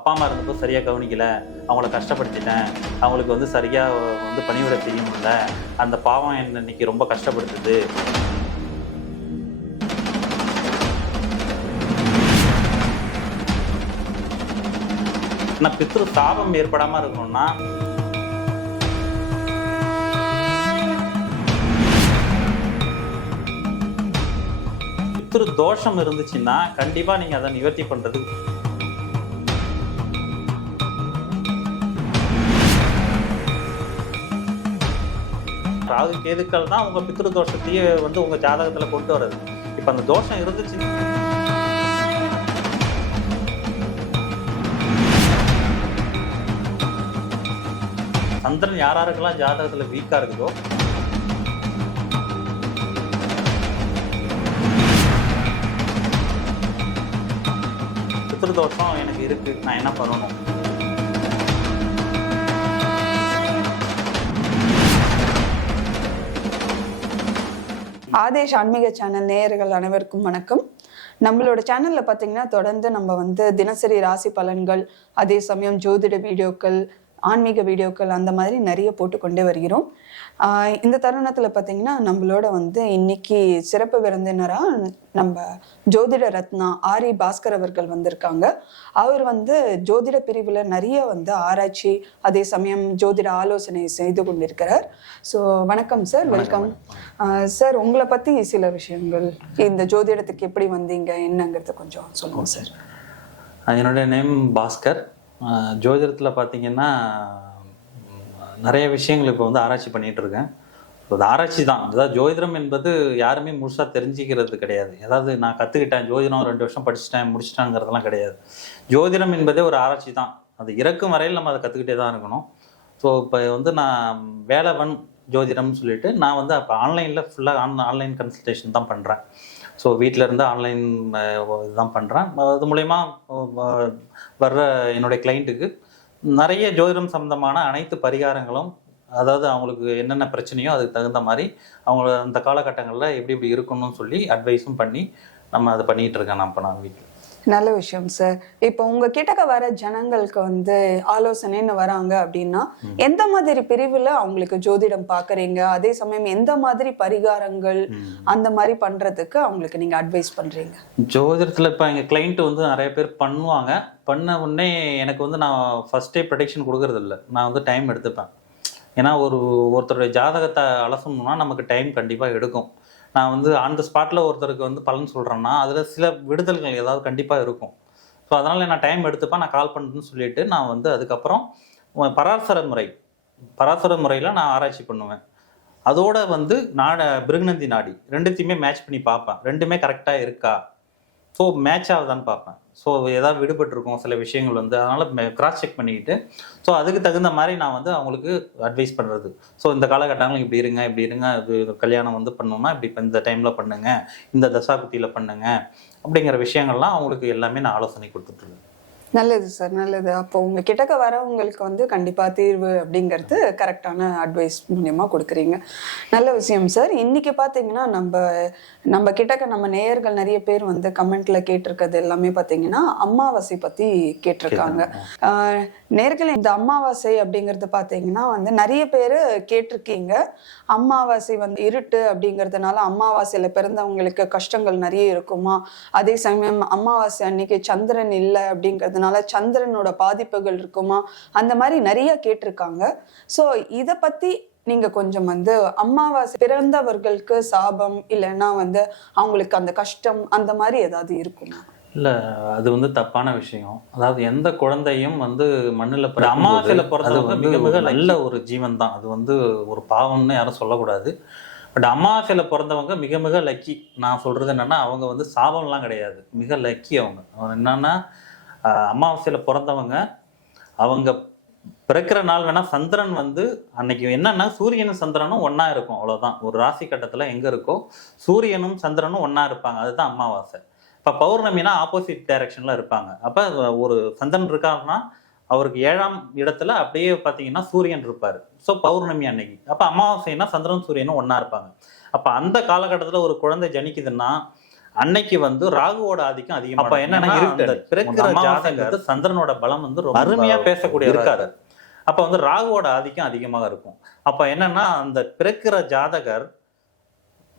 அப்பா அம்மா இருந்தப்போ சரியாக கவனிக்கல. அவங்கள கஷ்டப்படுத்திட்டேன். அவங்களுக்கு வந்து சரியாக வந்து பணிவிட செய்ய முடியல. அந்த பாவம் என்ன இன்னைக்கு ரொம்ப கஷ்டப்படுத்துது. ஆனால் பித்ரு தாபம் ஏற்படாமல் இருக்கணும்னா பித்ரு தோஷம் இருந்துச்சுன்னா கண்டிப்பா நீங்க அதை நிவர்த்தி பண்றது ராகு கேதுக்கள் தான் உங்கள் பித்ரு தோஷத்தையே வந்து உங்கள் ஜாதகத்தில் கொண்டு வர்றது? இப்போ அந்த தோஷம் இருந்துச்சு. சந்திரன் யார் யாருக்கெல்லாம் ஜாதகத்தில் வீக்காக இருக்குதோ? பித்ருதோஷம் எனக்கு இருக்குது நான் என்ன பண்ணணும்? ஆதேஷ் ஆன்மீக சேனல் நேயர்கள் அனைவருக்கும் வணக்கம். நம்மளோட சேனல்ல பார்த்தீங்கன்னா தொடர்ந்து நம்ம வந்து தினசரி ராசி பலன்கள் அதே சமயம் ஜோதிட வீடியோக்கள் ஆன்மீக வீடியோக்கள் அந்த மாதிரி நிறைய போட்டுக்கொண்டே வருகிறோம். இந்த தருணத்துல பார்த்தீங்கன்னா நம்மளோட வந்து இன்னைக்கு சிறப்பு விருந்தினரா நம்ம ஜோதிட ரத்னா ஆரி பாஸ்கர் அவர்கள் வந்திருக்காங்க. அவர் வந்து ஜோதிட பிரிவுல நிறைய வந்து ஆராய்ச்சி அதே சமயம் ஜோதிட ஆலோசனை செய்து கொண்டிருக்கிறார். ஸோ வணக்கம் சார் வெல்கம் சார் உங்களை பத்தி சில விஷயங்கள் இந்த ஜோதிடத்துக்கு எப்படி வந்தீங்க என்னங்கிறத கொஞ்சம் சொல்லுங்க சார். அஹ் என்னுடைய நேம் பாஸ்கர். ஜோதிடத்தில் பார்த்தீங்கன்னா நிறைய விஷயங்கள் இப்போ வந்து ஆராய்ச்சி பண்ணிகிட்டு இருக்கேன். அது ஆராய்ச்சி தான். அதாவது ஜோதிடம் என்பது யாருமே முழுசாக தெரிஞ்சுக்கிறது கிடையாது. ஏதாவது நான் கற்றுக்கிட்டேன் ஜோதிடம் ரெண்டு வருஷம் படிச்சுட்டேன் முடிச்சிட்டேங்கிறதெல்லாம் கிடையாது. ஜோதிடம் என்பதே ஒரு ஆராய்ச்சி தான். அது இறக்கும் வரையில் நம்ம அதை கற்றுக்கிட்டே தான் இருக்கணும். ஸோ இப்போ வந்து நான் வேலவன் ஜோதிடம்னு சொல்லிட்டு நான் வந்து அப்போ ஆன்லைனில் ஃபுல்லாக ஆன் ஆன்லைன் கன்சல்டேஷன் தான் பண்ணுறேன் ஸோ வீட்டில் இருந்து ஆன்லைன் இதுதான் பண்ணுறேன் அது மூலயமா வர்ற என்னுடைய கிளைண்ட்டுக்கு நிறைய ஜோதிடம் சம்பந்தமான அனைத்து பரிகாரங்களும் அதாவது அவங்களுக்கு என்னென்ன பிரச்சனையோ அதுக்கு தகுந்த மாதிரி அவங்க அந்த காலகட்டங்களில் எப்படி எப்படி இருக்கணும்னு சொல்லி அட்வைஸும் பண்ணி நம்ம அதை பண்ணிகிட்டு இருக்கேன் நான் இப்போ நான் வீட்டில் நல்ல விஷயம் சார் இப்போ உங்க கிட்டக்க வர ஜனங்களுக்கு வந்து ஆலோசனைன்னு வராங்க அப்படின்னா எந்த மாதிரி பிரிவுல அவங்களுக்கு ஜோதிடம் பாக்குறீங்க? அதே சமயம் எந்த மாதிரி பரிகாரங்கள் அந்த மாதிரி பண்றதுக்கு அவங்களுக்கு நீங்க அட்வைஸ் பண்றீங்க? ஜோதிடத்தில் இப்போ எங்கள் கிளைண்ட் வந்து நிறைய பேர் பண்ணுவாங்க. பண்ண உடனே எனக்கு வந்து நான் ஃபஸ்ட்டே ப்ரொடெக்ஷன் கொடுக்கறது இல்ல நான் வந்து டைம் எடுத்துப்பேன். ஏன்னா ஒரு ஒருத்தருடைய ஜாதகத்தை அலசணும்னா நமக்கு டைம் கண்டிப்பாக எடுக்கும். நான் வந்து ஆன் த ஸ்பாட்டில் ஒருத்தருக்கு வந்து பலன் சொல்கிறேன்னா அதில் சில விடுதல்கள் ஏதாவது கண்டிப்பாக இருக்கும். ஸோ அதனால் நான் டைம் எடுத்துப்பேன் நான் கால் பண்ணுறேன்னு சொல்லிட்டு நான் வந்து அதுக்கப்புறம் பராசர முறை பராசர முறையில் நான் ஆராய்ச்சி பண்ணுவேன். அதோட வந்து நாட பிருகுநந்தி நாடி ரெண்டுத்தையுமே மேட்ச் பண்ணி பார்ப்பேன். ரெண்டுமே கரெக்டாக இருக்கா? ஸோ மேட்ச் ஆகுதான்னு பார்ப்பேன். ஸோ ஏதாவது விடுபட்டிருக்கும் சில விஷயங்கள் வந்து அதனால் கிராஸ் செக் பண்ணிக்கிட்டு ஸோ அதுக்கு தகுந்த மாதிரி நான் வந்து அவங்களுக்கு அட்வைஸ் பண்ணுறது ஸோ இந்த காலகட்டங்களில் இப்படி இருங்க இப்படி இருங்க இது கல்யாணம் வந்து பண்ணணும்னா இப்படி இந்த டைமில் பண்ணுங்கள் இந்த தசாகுத்தியில் பண்ணுங்கள் அப்படிங்கிற விஷயங்கள்லாம் அவங்களுக்கு எல்லாமே நான் ஆலோசனை கொடுத்துட்ருக்கேன். நல்லது சார் நல்லது. அப்போ உங்க கிட்டக்க வரவங்களுக்கு வந்து கண்டிப்பா தீர்வு அப்படிங்கிறது கரெக்டான அட்வைஸ் மூலியமா கொடுக்குறீங்க. நல்ல விஷயம் சார் இன்னைக்கு பாத்தீங்கன்னா நம்ம நம்ம கிட்டக்க நம்ம நேயர்கள் நிறைய பேர் வந்து கமெண்ட்ல கேட்டிருக்கிறது எல்லாமே பாத்தீங்கன்னா அமாவாசை பத்தி கேட்டிருக்காங்க. நேர்களே இந்த அமாவாசை அப்படிங்கிறது பாத்தீங்கன்னா வந்து நிறைய பேர் கேட்டிருக்கீங்க. அமாவாசை வந்து இருட்டு அப்படிங்கிறதுனால அமாவாசையில பிறந்தவங்களுக்கு கஷ்டங்கள் நிறைய இருக்குமா? அதே சமயம் அமாவாசை அன்னைக்கு சந்திரன் இல்லை அப்படிங்கிறதுனால சந்திரனோட பாதிப்புகள் இருக்குமா? அந்த மாதிரி நிறைய கேட்டிருக்காங்க. ஸோ இதை பத்தி நீங்க கொஞ்சம் வந்து அமாவாசை பிறந்தவர்களுக்கு சாபம் இல்லைன்னா வந்து அவங்களுக்கு அந்த கஷ்டம் அந்த மாதிரி ஏதாவது இருக்குமா? இல்லை அது வந்து தப்பான விஷயம். அதாவது எந்த குழந்தையும் வந்து மண்ணில் அமாவாசையில் பிறந்தவங்க மிக மிக நல்ல ஒரு ஜீவன் தான் அது வந்து ஒரு பாவம்னு யாரும் சொல்லக்கூடாது. பட் அமாவாசையில் பிறந்தவங்க மிக மிக லக்கி. நான் சொல்றது என்னன்னா அவங்க வந்து சாபம்லாம் கிடையாது. மிக லக்கி அவங்க. என்னன்னா அமாவாசையில் பிறந்தவங்க அவங்க பிறக்கிற நாள் வேணா சந்திரன் வந்து அன்னைக்கு என்னன்னா சூரியனும் சந்திரனும் ஒன்றா இருக்கும் அவ்வளோதான் ஒரு ராசி கட்டத்தில் எங்க இருக்கோ சூரியனும் சந்திரனும் ஒன்றா இருப்பாங்க. அதுதான் அமாவாசை. இப்போ பௌர்ணமினா ஆப்போசிட் டைரக்ஷன்ல இருப்பாங்க. அப்போ ஒரு சந்திரன் இருக்காருன்னா அவருக்கு ஏழாம் இடத்துல அப்படியே பார்த்தீங்கன்னா சூரியன் இருப்பார். ஸோ பௌர்ணமி அன்னைக்கு. அப்போ அமாவாசைனா சந்திரன் சூரியனும் ஒன்றா இருப்பாங்க. அப்போ அந்த காலகட்டத்தில் ஒரு குழந்தை ஜனிக்குதுன்னா அன்னைக்கு வந்து ராகுவோட ஆதிக்கம் அதிகமா அப்ப என்னன்னா பிறக்கிற வந்து சந்திரனோட பலம் வந்து ரொம்ப அருமையா பேசக்கூடிய இருக்காது அப்ப வந்து ராகுவோட ஆதிக்கம் அதிகமாக இருக்கும். அப்ப என்னன்னா அந்த பிறக்கிற ஜாதகர்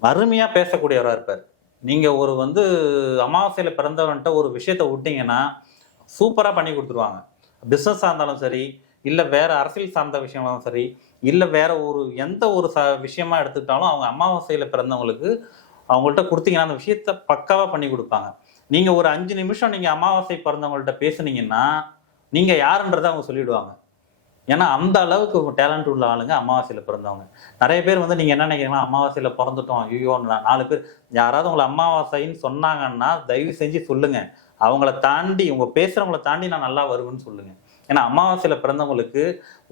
அருமையா பேசக்கூடியவரா இருப்பார். நீங்க ஒரு வந்து அமாவாசையில பிறந்தவன்ட்ட ஒரு விஷயத்த விட்டீங்கன்னா சூப்பரா பண்ணி கொடுத்துருவாங்க. பிசினஸா இருந்தாலும் சரி இல்ல வேற அரசியல் சார்ந்த விஷயங்களும் சரி இல்ல வேற ஒரு எந்த ஒரு ச விஷயமா எடுத்துக்கிட்டாலும் அவங்க அமாவாசையில பிறந்தவங்களுக்கு அவங்கள்ட்ட கொடுத்தீங்கன்னா அந்த விஷயத்த பக்காவா பண்ணி கொடுப்பாங்க. நீங்க ஒரு அஞ்சு நிமிஷம் நீங்க அமாவாசை பிறந்தவங்கள்ட்ட பேசுனீங்கன்னா நீங்க யாருன்றதை அவங்க சொல்லிடுவாங்க. ஏன்னா அந்த அளவுக்கு டேலண்ட் உள்ள ஆளுங்க அமாவாசையில பிறந்தவங்க. நிறைய பேர் வந்து நீங்க என்ன நினைக்கிறீங்கன்னா அமாவாசையில பிறந்துட்டோம் ஐயோ நாலு பேர் யாராவது உங்களை அமாவாசைன்னு சொன்னாங்கன்னா தயவு செஞ்சு சொல்லுங்க. அவங்கள தாண்டி உங்க பேசுறவங்கள தாண்டி நான் நல்லா வருவேன்னு சொல்லுங்க. ஏன்னா அமாவாசையில பிறந்தவங்களுக்கு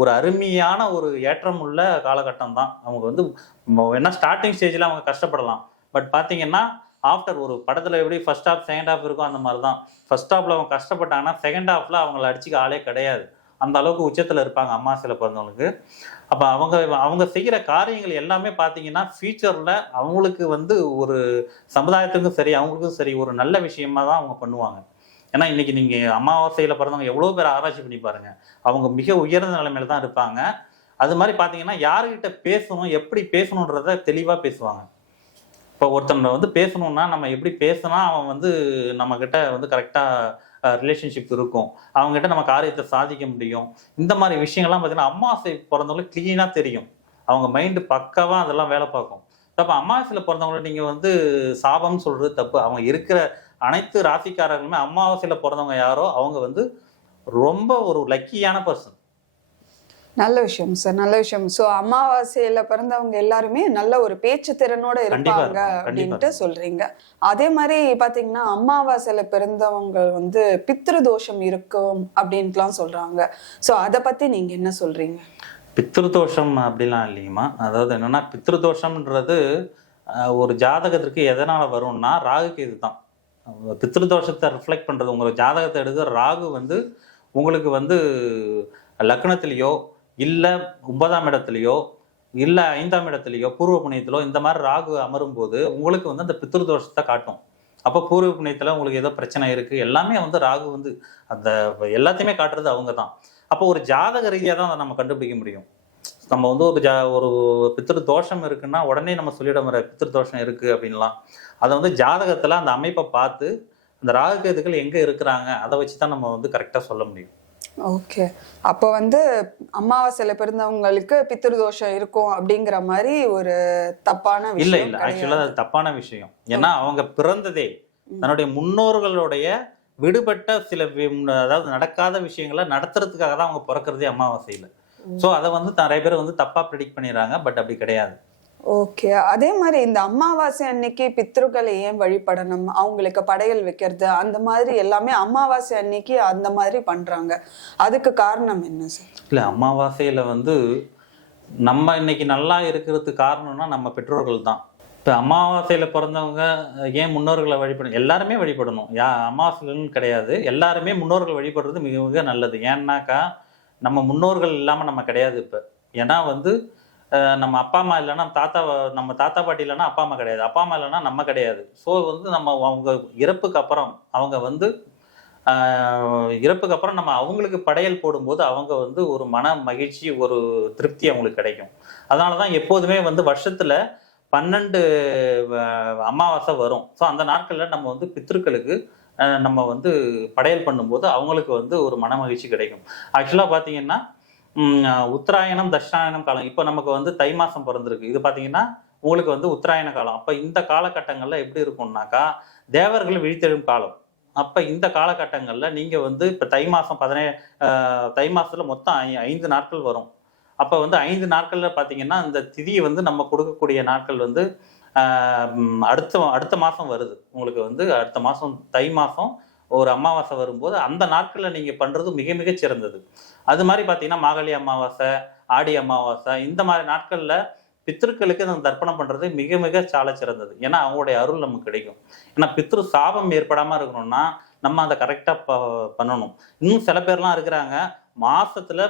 ஒரு அருமையான ஒரு ஏற்றம் உள்ள காலகட்டம் தான். அவங்க வந்து என்ன ஸ்டார்டிங் ஸ்டேஜ்ல அவங்க கஷ்டப்படலாம். பட் பார்த்தீங்கன்னா ஆஃப்டர் ஒரு படத்தில் எப்படி ஃபர்ஸ்ட் ஹாஃப் செகண்ட் ஹாஃப் இருக்கும் அந்த மாதிரி தான் ஃபர்ஸ்ட் ஹாஃபில் அவங்க கஷ்டப்பட்டாங்கன்னா செகண்ட் ஹாஃபில் அவங்கள அடிச்சுக்க ஆளே கிடையாது. அந்த அளவுக்கு உச்சத்தில் இருப்பாங்க அமாவாசையில பிறந்தவங்களுக்கு. அப்போ அவங்க அவங்க செய்கிற காரியங்கள் எல்லாமே பார்த்தீங்கன்னா ஃபியூச்சரில் அவங்களுக்கு வந்து ஒரு சமுதாயத்துக்கும் சரி அவங்களுக்கும் சரி ஒரு நல்ல விஷயமா தான் அவங்க பண்ணுவாங்க. ஏன்னா இன்னைக்கு நீங்கள் அமாவாசையில் பிறந்தவங்க எவ்வளோ பேர் ஆராய்ச்சி பண்ணி பாருங்க. அவங்க மிக உயர்ந்த நிலைமையில தான் இருப்பாங்க. அது மாதிரி பார்த்தீங்கன்னா யாருக்கிட்ட பேசணும் எப்படி பேசணுன்றத தெளிவாக பேசுவாங்க. இப்போ ஒருத்தனை வந்து பேசணும்னா நம்ம எப்படி பேசினா அவன் வந்து நம்மக்கிட்ட வந்து கரெக்டாக ரிலேஷன்ஷிப் இருக்கும். அவங்க கிட்ட நம்ம காரியத்தை சாதிக்க முடியும். இந்த மாதிரி விஷயங்கள்லாம் பார்த்தீங்கன்னா அம்மாசை பிறந்தவங்களுக்கு க்ளீனாக தெரியும். அவங்க மைண்டு பக்காவாக அதெல்லாம் வேலை பார்க்கும். அப்போ அமாவாசையில் பிறந்தவங்களை நீங்கள் வந்து சாபம்னு சொல்கிறது தப்பு. அவங்க இருக்கிற அனைத்து ராசிக்காரர்களுமே அமாவாசையில் பிறந்தவங்க யாரோ அவங்க வந்து ரொம்ப ஒரு லக்கியான பர்சன் நல்ல விஷயம் சார் நல்ல விஷயம். சோ அமாவாசையில பிறந்தவங்க எல்லாருமே நல்ல ஒரு பேச்சு திறனோட இருப்பாங்க அப்படின்ட்டு சொல்றீங்க. அதே மாதிரி பாத்தீங்கன்னா அமாவாசையில பிறந்தவங்க வந்து பித்ரு தோஷம் இருக்கும் அப்படின்ட்டுலாம் சொல்றாங்க. சோ அத பத்தி நீங்க என்ன சொல்றீங்க? பித்ருதோஷம் அப்படிலாம் இல்லைங்கம்மா. அதாவது என்னன்னா பித்ருதோஷம்ன்றது ஒரு ஜாதகத்திற்கு எதனால வரும்னா ராகுக்கு இதுதான் பித்ருதோஷத்தை ரிஃப்ளெக்ட் பண்றது உங்க ஜாதகத்தை எடுக்க ராகு வந்து உங்களுக்கு வந்து லக்னத்திலேயோ இல்லை ஒன்பதாம் இடத்துலையோ இல்லை ஐந்தாம் இடத்துலையோ பூர்வ புண்ணியத்திலோ இந்த மாதிரி ராகு அமரும் போது உங்களுக்கு வந்து அந்த பித்ருதோஷத்தை காட்டும். அப்போ பூர்வ புனியத்தில் உங்களுக்கு ஏதோ பிரச்சனை இருக்குது எல்லாமே வந்து ராகு வந்து அந்த எல்லாத்தையுமே காட்டுறது அவங்க தான் அப்போ ஒரு ஜாதக ரீதியாக தான் அதை நம்ம கண்டுபிடிக்க முடியும். நம்ம வந்து ஒரு ஜா ஒரு பித்திரு தோஷம் இருக்குன்னா உடனே நம்ம சொல்லிட முறை பித்திரு தோஷம் இருக்குது அப்படின்லாம். அதை வந்து ஜாதகத்தில் அந்த அமைப்பை பார்த்து அந்த ராகுகேதுகள் எங்கே இருக்கிறாங்க அதை வச்சு தான் நம்ம வந்து கரெக்டாக சொல்ல முடியும். ஓகே அப்போ வந்து அமாவாசையில பிறந்தவங்களுக்கு பித்ரு தோஷம் இருக்கும் அப்படிங்கிற மாதிரி ஒரு தப்பான இல்ல விஷயம் இல்ல. கிடையாது. ஆக்சுவலா அது தப்பான விஷயம். ஏன்னா அவங்க பிறந்ததே தன்னுடைய முன்னோர்களுடைய விடுபட்ட சில அதாவது நடக்காத விஷயங்களை நடத்துறதுக்காக தான் அவங்க பிறக்கிறதே அமாவாசையில சோ அதை வந்து நிறைய பேர் வந்து தப்பா ப்ரிடிக்ட் பண்ணிடுறாங்க பட் அப்படி கிடையாது. ஓகே. அதே மாதிரி இந்த அமாவாசை அன்னைக்கு பித்ருக்களை ஏன் வழிபடணும்? அவங்களுக்கு படையல் வைக்கிறது அந்த மாதிரி எல்லாமே அமாவாசை அன்னைக்கு அந்த மாதிரி பண்றாங்க. அதுக்கு காரணம் என்ன சார்? இல்லை அமாவாசையில வந்து நம்ம இன்னைக்கு நல்லா இருக்கிறதுக்கு காரணம்னா நம்ம பெற்றோர்கள் தான். இப்போ அமாவாசையில பிறந்தவங்க ஏன் முன்னோர்களை வழிபடணும்? எல்லாருமே வழிபடணும். யா அமாவாசைன்னு கிடையாது. எல்லாருமே முன்னோர்கள் வழிபடுறது மிக மிக நல்லது. ஏன்னாக்கா நம்ம முன்னோர்கள் இல்லாமல் நம்ம கிடையாது இப்போ. ஏன்னா வந்து நம்ம அப்பா அம்மா இல்லைன்னா தாத்தா நம்ம தாத்தா பாட்டி இல்லைன்னா அப்பா அம்மா கிடையாது. அப்பா அம்மா இல்லைன்னா நம்ம கிடையாது. ஸோ வந்து நம்ம அவங்க இறப்புக்கு அப்புறம் அவங்க வந்து இறப்புக்கு அப்புறம் நம்ம அவங்களுக்கு படையல் போடும்போது அவங்க வந்து ஒரு மன மகிழ்ச்சி ஒரு திருப்தி அவங்களுக்கு கிடைக்கும். அதனால தான் எப்போதுமே வந்து வருஷத்தில் பன்னெண்டு அமாவாசை வரும். ஸோ அந்த நாட்களில் நம்ம வந்து பித்ருக்களுக்கு நம்ம வந்து படையல் பண்ணும்போது அவங்களுக்கு வந்து ஒரு மன மகிழ்ச்சி கிடைக்கும். ஆக்சுவலாக பார்த்தீங்கன்னா உத்தராயணம் தட்சிணாயணம் காலம். இப்போ நமக்கு வந்து தை மாசம் பிறந்திருக்கு. இது பார்த்தீங்கன்னா உங்களுக்கு வந்து உத்தராயண காலம். அப்போ இந்த காலகட்டங்களில் எப்படி இருக்கும்னாக்கா தேவர்கள் விழித்தெழும் காலம். அப்போ இந்த காலகட்டங்களில் நீங்கள் வந்து இப்போ தை மாதம் பதினே தை மாதத்தில் மொத்தம் ஐ- ஐந்து நாட்கள் வரும். அப்போ வந்து ஐந்து நாட்களில் பார்த்தீங்கன்னா இந்த திதியை வந்து நம்ம கொடுக்கக்கூடிய நாட்கள் வந்து அடுத்த அடுத்த மாதம் வருது. உங்களுக்கு வந்து அடுத்த மாதம் தை மாதம் ஒரு அமாவாசை வரும்போது அந்த நாட்களில் நீங்கள் பண்ணுறது மிக மிக சிறந்தது. அது மாதிரி பார்த்தீங்கன்னா மாகழி அமாவாசை ஆடி அமாவாசை இந்த மாதிரி நாட்களில் பித்ருக்களுக்கு நம்ம தர்ப்பணம் பண்ணுறது மிக மிக சால சிறந்தது. ஏன்னா அவங்களுடைய அருள் நமக்கு கிடைக்கும். ஏன்னா பித்ரு சாபம் ஏற்படாமல் இருக்கணும்னா நம்ம அதை கரெக்டாக பண்ணணும். இன்னும் சில பேர்லாம் இருக்கிறாங்க மாசத்துல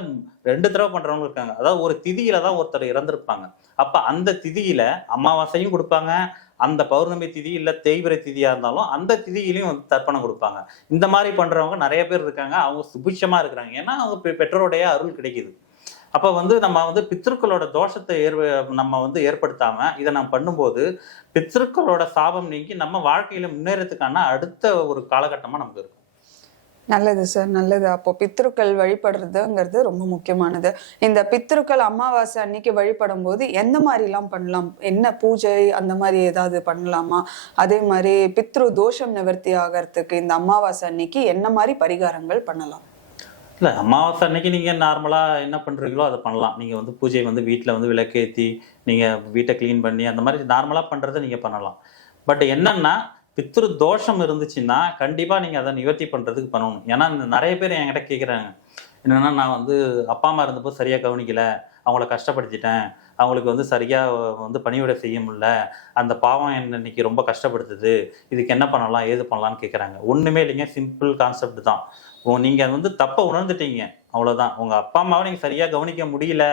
ரெண்டு தடவை பண்றவங்க இருக்காங்க. அதாவது ஒரு திதியில தான் ஒருத்தர் இறந்திருப்பாங்க. அப்ப அந்த திதியில அமாவாசையும் கொடுப்பாங்க அந்த பௌர்ணமி திதி இல்லை தேய்பிரை திதியாக இருந்தாலும் அந்த திதியிலையும் வந்து தர்ப்பணம் கொடுப்பாங்க. இந்த மாதிரி பண்ணுறவங்க நிறைய பேர் இருக்காங்க. அவங்க சுபிட்சமாக இருக்கிறாங்க. ஏன்னா அவங்க பெ- பெற்றோருடைய அருள் கிடைக்குது. அப்போ வந்து நம்ம வந்து பித்ருக்களோட தோஷத்தை ஏற் நம்ம வந்து ஏற்படுத்தாமல் இதை நம்ம பண்ணும்போது பித்ருக்களோட சாபம் நீங்கி நம்ம வாழ்க்கையில முன்னேறதுக்கான அடுத்த ஒரு காலகட்டமாக நமக்கு இருக்கும். நல்லது சார் நல்லது. அப்போ பித்ருக்கள் வழிபடுறதுங்கிறது ரொம்ப முக்கியமானது. இந்த பித்ருக்கள் அமாவாசை அன்னைக்கு வழிபடும் போது எந்த மாதிரிலாம் பண்ணலாம்? என்ன பூஜை அந்த மாதிரி ஏதாவது பண்ணலாமா? அதே மாதிரி பித்ரு தோஷம் நிவர்த்தி ஆகிறதுக்கு இந்த அமாவாசை அன்னைக்கு என்ன மாதிரி பரிகாரங்கள் பண்ணலாம்? இல்லை அமாவாசை அன்னைக்கு நீங்கள் நார்மலாக என்ன பண்ணுறீங்களோ அதை பண்ணலாம். நீங்கள் வந்து பூஜை வந்து வீட்டில் வந்து விளக்கேற்றி நீங்கள் வீட்டை க்ளீன் பண்ணி அந்த மாதிரி நார்மலாக பண்ணுறதை நீங்கள் பண்ணலாம். பட் என்னன்னா பித்ரு தோஷம் இருந்துச்சுன்னா கண்டிப்பாக நீங்கள் அதை நிவர்த்தி பண்ணுறதுக்கு பண்ணணும். ஏன்னா இந்த நிறைய பேர் என்கிட்ட கேட்குறாங்க என்னென்னா நான் வந்து அப்பா அம்மா இருந்தப்போ சரியாக கவனிக்கல. அவங்கள கஷ்டப்படுத்திட்டேன். அவங்களுக்கு வந்து சரியாக வந்து பணிவிட செய்ய முடியல. அந்த பாவம் என்ன இன்னைக்கு ரொம்ப கஷ்டப்படுத்துது. இதுக்கு என்ன பண்ணலாம்? ஏது பண்ணலாம்னு கேட்குறாங்க ஒன்றுமே இல்லைங்க. சிம்பிள் கான்செப்ட் தான். ஓ வந்து தப்பை உணர்ந்துட்டீங்க. அவ்வளோதான் உங்கள் அப்பா அம்மாவை நீங்கள் சரியாக கவனிக்க முடியல.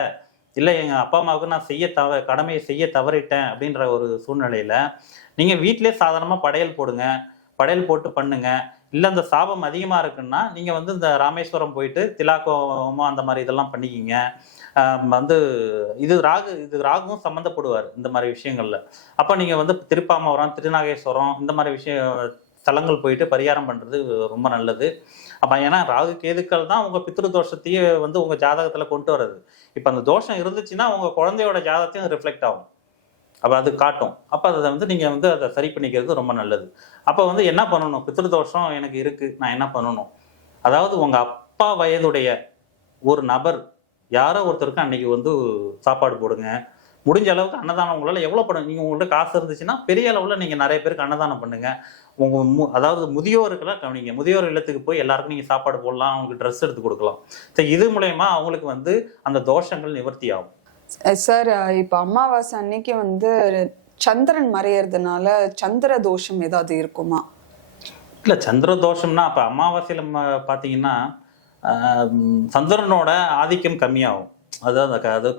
இல்லை எங்கள் அப்பா அம்மாவுக்கு நான் செய்ய தவ கடமையை செய்ய தவறிட்டேன் அப்படின்ற ஒரு சூழ்நிலையில் நீங்கள் வீட்டிலேயே சாதாரணமாக படையல் போடுங்க படையல் போட்டு பண்ணுங்க. இல்லை அந்த சாபம் அதிகமாக இருக்குன்னா நீங்கள் வந்து இந்த ராமேஸ்வரம் போயிட்டு திலாக்கோமோ அந்த மாதிரி இதெல்லாம் பண்ணிக்கிங்க. வந்து இது ராகு இது ராகுவும் சம்மந்தப்படுவார் இந்த மாதிரி விஷயங்களில். அப்போ நீங்கள் வந்து திருப்பாமவரம் திருநாகேஸ்வரம் இந்த மாதிரி விஷய ஸ்தலங்கள் போயிட்டு பரிகாரம் பண்ணுறது ரொம்ப நல்லது. அப்ப ஏன்னா ராகு கேதுக்கள் தான் உங்க பித்ரு தோஷத்தையே வந்து உங்க ஜாதகத்துல கொண்டு வர்றது. இப்ப அந்த தோஷம் இருந்துச்சுன்னா உங்க குழந்தையோட ஜாதகத்தையும் ரிஃப்ளெக்ட் ஆகும். அப்ப அது காட்டும். அப்ப அதை வந்து நீங்க வந்து அதை சரி பண்ணிக்கிறது ரொம்ப நல்லது. அப்ப வந்து என்ன பண்ணணும்? பித்திருதோஷம் எனக்கு இருக்கு நான் என்ன பண்ணணும்? அதாவது உங்க அப்பா வயதுடைய ஒரு நபர் யாரோ ஒருத்தருக்கு அன்னைக்கு வந்து சாப்பாடு போடுங்க. முடிஞ்ச அளவுக்கு அன்னதானம் உங்களால் எவ்வளோ பண்ண நீங்கள் உங்கள்கிட்ட காசு இருந்துச்சுன்னா பெரிய அளவில் நீங்கள் நிறைய பேருக்கு அன்னதானம் பண்ணுங்கள் உங்க மு அதாவது முதியோருக்கெல்லாம் கவனிங்க. முதியோர் இல்லத்துக்கு போய் எல்லாருக்கும் நீங்கள் சாப்பாடு போடலாம் அவங்களுக்கு ட்ரெஸ் எடுத்து கொடுக்கலாம். இது மூலயமா அவங்களுக்கு வந்து அந்த தோஷங்கள் நிவர்த்தி ஆகும். சார் இப்போ அமாவாசை அன்னைக்கு வந்து சந்திரன் மறையறதுனால சந்திர தோஷம் ஏதாவது இருக்குமா? இல்லை சந்திர தோஷம்னா அப்போ அமாவாசையில் பார்த்தீங்கன்னா சந்திரனோட ஆதிக்கம் கம்மியாகும். அதாவது அது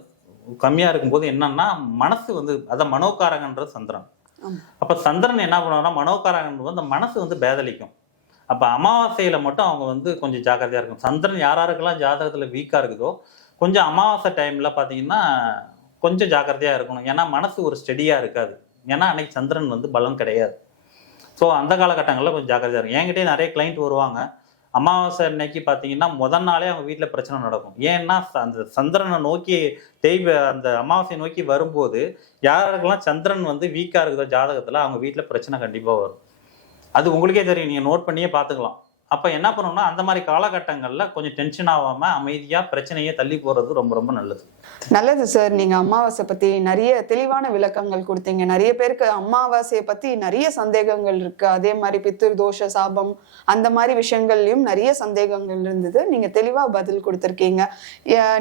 கம்மியாக இருக்கும்போது என்னன்னா மனசு வந்து அதான் மனோகாரகன்றது சந்திரன். அப்போ சந்திரன் என்ன பண்ணுவாங்கன்னா மனோகாரகன் போது அந்த மனசு வந்து பேதலிக்கும் அப்போ அமாவாசையில் மட்டும் அவங்க வந்து கொஞ்சம் ஜாக்கிரதையாக இருக்கும் சந்திரன் யார் யாருக்கெல்லாம் ஜாதகத்தில் வீக்காக இருக்குதோ கொஞ்சம் அமாவாசை டைமில் பார்த்தீங்கன்னா கொஞ்சம் ஜாக்கிரதையாக இருக்கணும். ஏன்னா மனசு ஒரு ஸ்டெடியாக இருக்காது. ஏன்னா அன்னைக்கு சந்திரன் வந்து பலம் கிடையாது. ஸோ அந்த காலகட்டங்களில் கொஞ்சம் ஜாக்கிரதையாக இருக்கும் என்கிட்டயே நிறைய கிளைண்ட் வருவாங்க. அமாவாசை அன்னைக்கு பார்த்தீங்கன்னா முதல் நாளே அவங்க வீட்டில் பிரச்சனை நடக்கும். ஏன்னா ச- அந்த சந்திரனை நோக்கி தெய்வ அந்த அமாவாசையை நோக்கி வரும்போது யாருக்கெல்லாம் சந்திரன் வந்து வீக்காக இருக்குதோ ஜாதகத்தில் அவங்க வீட்டில் பிரச்சனை கண்டிப்பாக வரும். அது உங்களுக்கே தெரியும். நீங்கள் நோட் பண்ணியே பார்த்துக்கலாம் அப்போ என்ன பண்ணணும்னா அந்த மாதிரி காலகட்டங்களில் கொஞ்சம் டென்ஷன் ஆகாமல் அமைதியாக பிரச்சனையை தள்ளி போகிறது ரொம்ப ரொம்ப நல்லது. நல்லது சார் நீங்க அமாவாசை பத்தி நிறைய தெளிவான விளக்கங்கள் கொடுத்தீங்க. நிறைய பேருக்கு அமாவாசையை பத்தி நிறைய சந்தேகங்கள் இருக்கு. அதே மாதிரி பித்திரு தோஷ சாபம் அந்த மாதிரி விஷயங்கள்லயும் நிறைய சந்தேகங்கள் இருந்தது. நீங்க தெளிவா பதில் கொடுத்துருக்கீங்க.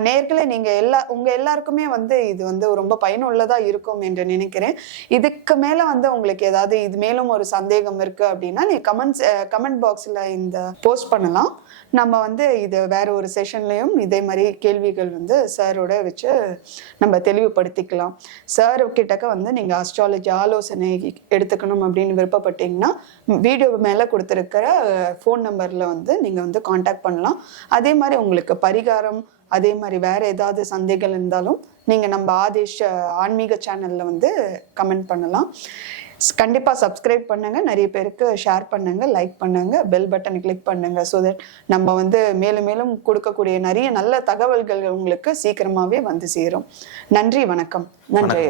நேர்களை நீங்கள் நீங்க எல்லா உங்க எல்லாருக்குமே வந்து இது வந்து ரொம்ப பயனுள்ளதா இருக்கும் என்று நினைக்கிறேன். இதுக்கு மேல வந்து உங்களுக்கு ஏதாவது இது மேலும் ஒரு சந்தேகம் இருக்கு அப்படின்னா நீங்கள் கமெண்ட்ஸ் கமெண்ட் பாக்ஸ்ல இந்த போஸ்ட் பண்ணலாம். நம்ம வந்து இது வேற ஒரு செஷன்லையும் இதே மாதிரி கேள்விகள் வந்து சாரோட வச்சு நம்ம தெளிவுபடுத்திக்கலாம். சார் கிட்டக்க வந்து நீங்க அஸ்ட்ராலஜி ஆலோசனை எடுத்துக்கணும் அப்படின்னு விருப்பப்பட்டீங்கன்னா வீடியோ மேல கொடுத்துருக்கிற ஃபோன் நம்பர்ல வந்து நீங்க வந்து காண்டாக்ட் பண்ணலாம். அதே மாதிரி உங்களுக்கு பரிகாரம் அதே மாதிரி வேற ஏதாவது சந்தேகம் இருந்தாலும் நீங்க நம்ம ஆதேஷ் ஆன்மீக சேனல்ல வந்து கமெண்ட் பண்ணலாம். ஸ்- கண்டிப்பா சப்ஸ்கிரைப் பண்ணுங்க. நிறைய பேருக்கு ஷேர் பண்ணுங்க லைக் பண்ணுங்க பெல் பட்டனை கிளிக் பண்ணுங்க. ஸோ தட் நம்ம வந்து மேலும் மேலும் கொடுக்கக்கூடிய நிறைய நல்ல தகவல்கள் உங்களுக்கு சீக்கிரமாவே வந்து சேரும். நன்றி வணக்கம். நன்றி